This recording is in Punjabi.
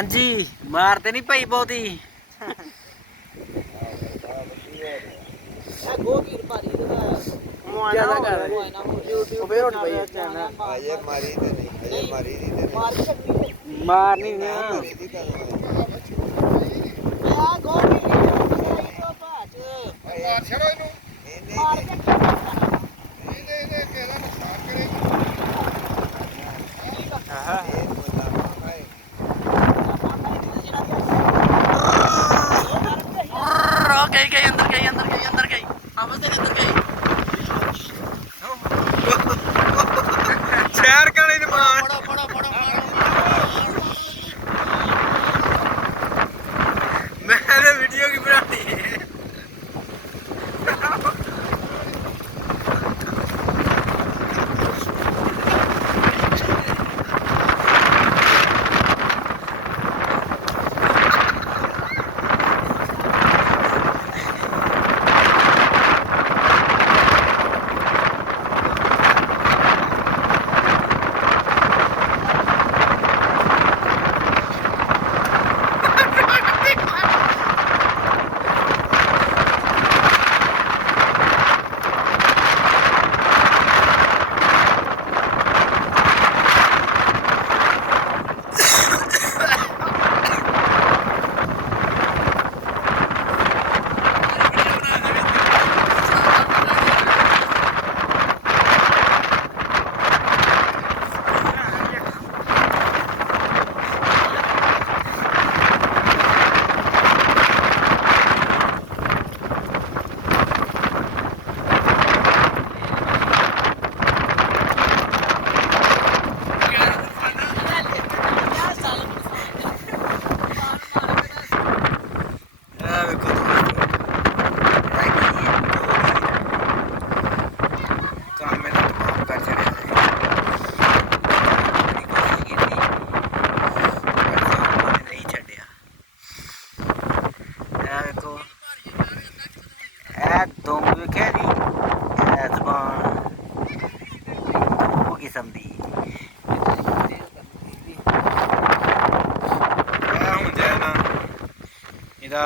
ਹਾਂਜੀ ਮਾਰਤੇ ਨਹੀਂ ਭਾਈ ਬਹੁਤੀ ਗੋਗੀਰ ਭਾਰੀ ਦਾ ਮੁਆਇਨਾ ਕਰ YouTube ਰੋਟੀ ਭਾਈ ਚੈਨਲ ਅਜੇ ਮਾਰੀ ਤੇ ਨਹੀਂ ਅਜੇ ਮਾਰੀ ਦੀ ਤੇ ਮਾਰ ਸਕਦੀ ਮਾਰਨੀ ਨਾ ਮਾਰੀ ਦੀ ਤਾਂ ਆ ਗੋਗੀਰ ਤੋਂ ਬਾਅਦ ਮਾਰ ਛੜੋ ਇਹਨੂੰ ਮਾਰ ਕੇ ਇਹਦੇ ਕਿਹਦਾ ਨੁਕਸਾਨ ਕਰੇਗੀ ਆਹਾ ਗਈ ਅੰਦਰ ਗਈ ਆਵਾਜ਼ ਦੇ ਅੰਦਰ ਗਈ ਸ਼ਹਿਰ ਕਾਲੇ ਦੀ ਮਾਂ ਫੜੋ ਮੈਂ ਵੀਡੀਓ ਕੀ ਬਣਾਣੀ ਹੈ ਕਿਸਮ ਦੀ ਹੁਣ ਜਾਏ ਨਾ ਇਹਦਾ